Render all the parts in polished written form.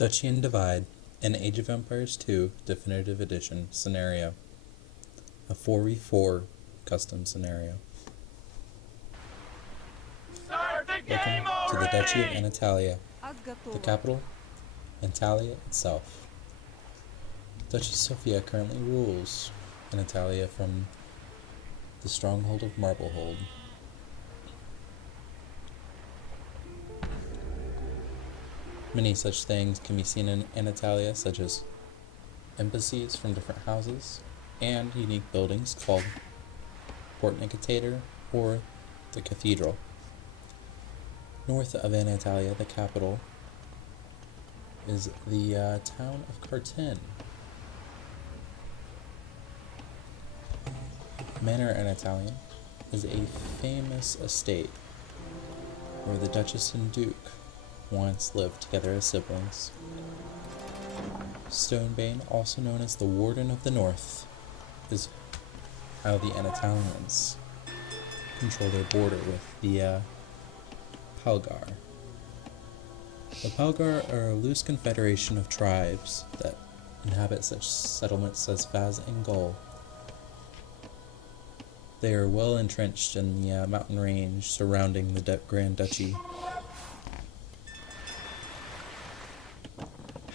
Duchy and Divide, an Age of Empires 2 Definitive Edition scenario. A 4v4 custom scenario. Welcome to the Duchy of Anatalia, the capital, Antalya itself. Duchess Sophia currently rules Anatalia from the stronghold of Marblehold. Many such things can be seen in Anatalia, such as embassies from different houses and unique buildings called Port Nicotator or the Cathedral. North of Anatalia, the capital, is the town of Cartin. Manor Anatalian is a famous estate where the Duchess and Duke once lived together as siblings. Stonebane, also known as the Warden of the North, is how the Anatolians control their border with the Palgar. The Palgar are a loose confederation of tribes that inhabit such settlements as Vaz and Gull. They are well entrenched in the mountain range surrounding the Grand Duchy.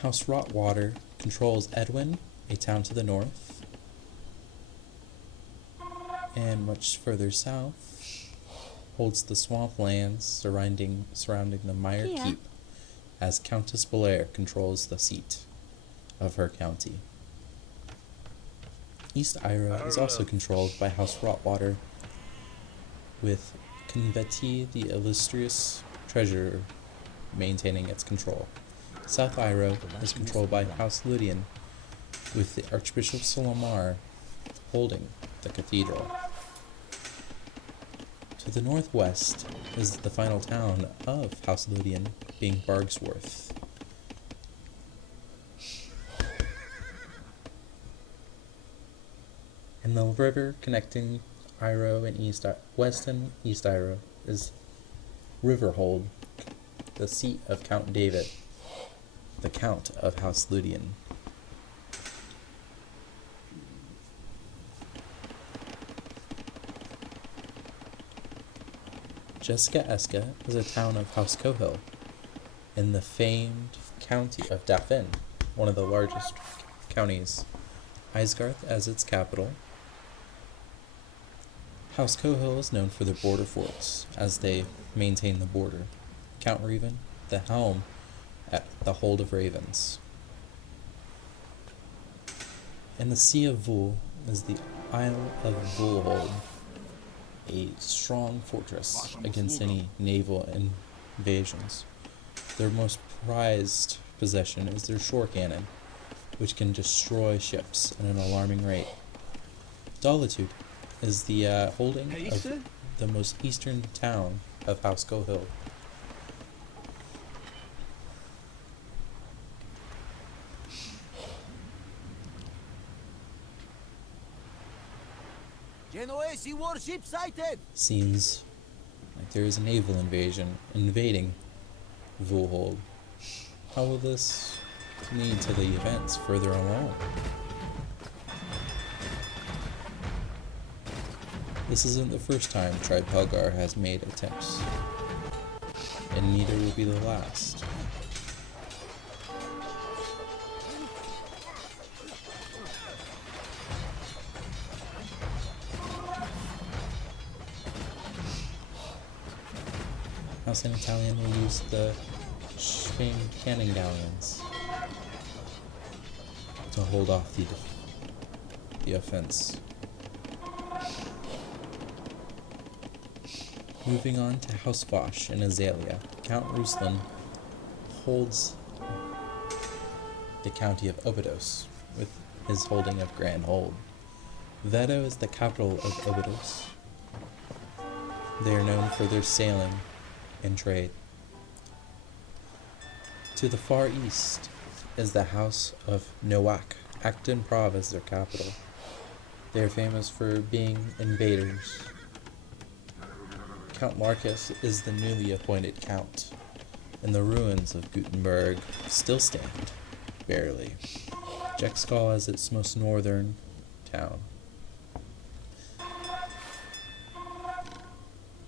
House Rotwater controls Edwin, a town to the north, and much further south holds the swamplands surrounding the Mire Keep, as Countess Belair controls the seat of her county. East Ira is also controlled by House Rotwater, with Conveti the illustrious treasurer maintaining its control. South Iro is controlled by House Ludian, with the Archbishop Solomar holding the cathedral. To the northwest is the final town of House Ludian, being Bargsworth. And the river connecting Iro and West and East Iro is Riverhold, the seat of Count David, the Count of House Ludian. Jessica Eska is a town of House Cohill in the famed county of Dauphin, one of the largest counties. Isgarth as its capital. House Cohill is known for their border forts, as they maintain the border. Count Raven, the helm at the Hold of Ravens. In the Sea of Vul is the Isle of Vulhold, a strong fortress against any naval invasions. Their most prized possession is their shore cannon, which can destroy ships at an alarming rate. Dolitude is the holding of the most eastern town of House Cohill. Genoese warship sighted! Seems like there is a naval invasion invading Vulhold. How will this lead to the events further along? This isn't the first time Tribe Pelgar has made attempts, and neither will be the last. House Anatalian will use the famed cannon galleons to hold off the offense. Moving on to House Vosh and Azalea, Count Ruslan holds the county of Obidos, with his holding of Grand Hold. Vedo is the capital of Obidos. They are known for their sailing and trade. To the far east is the House of Nowak, Acton Prov as their capital. They are famous for being invaders. Count Marcus is the newly appointed count and the ruins of Gutenberg still stand, barely. Jexkal is its most northern town.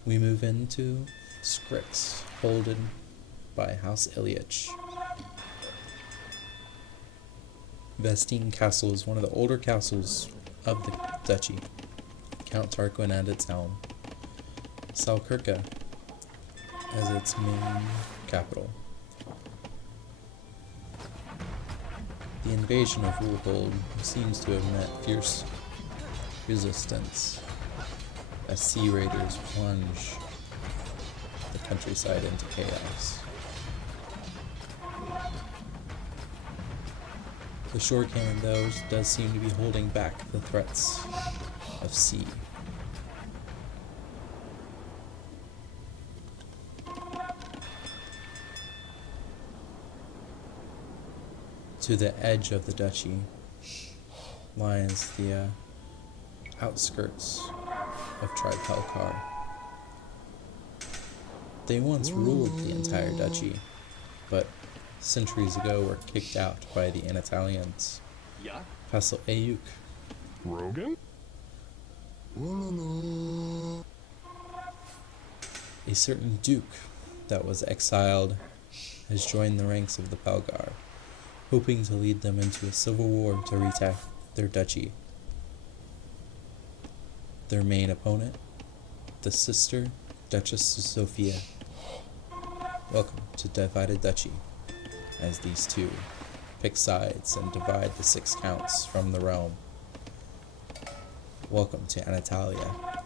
We move into Scrix, holden by House Ilyich. Vestine Castle is one of the older castles of the duchy. Count Tarquin at its helm. Selkirka as its main capital. The invasion of Foothold seems to have met fierce resistance as sea raiders plunge the countryside into chaos. The shore cannon, though, does seem to be holding back the threats of sea. To the edge of the duchy lies the outskirts of Tripelcar. They once ruled the entire duchy, but centuries ago were kicked out by the Anatolians. Yeah? Castle Ayuk. Rogan? A certain duke that was exiled has joined the ranks of the Pelgar, hoping to lead them into a civil war to retake their duchy. Their main opponent, the sister Duchess Sophia. Welcome to Divided Duchy, as these two pick sides and divide the 6 counts from the realm. Welcome to Anatalia.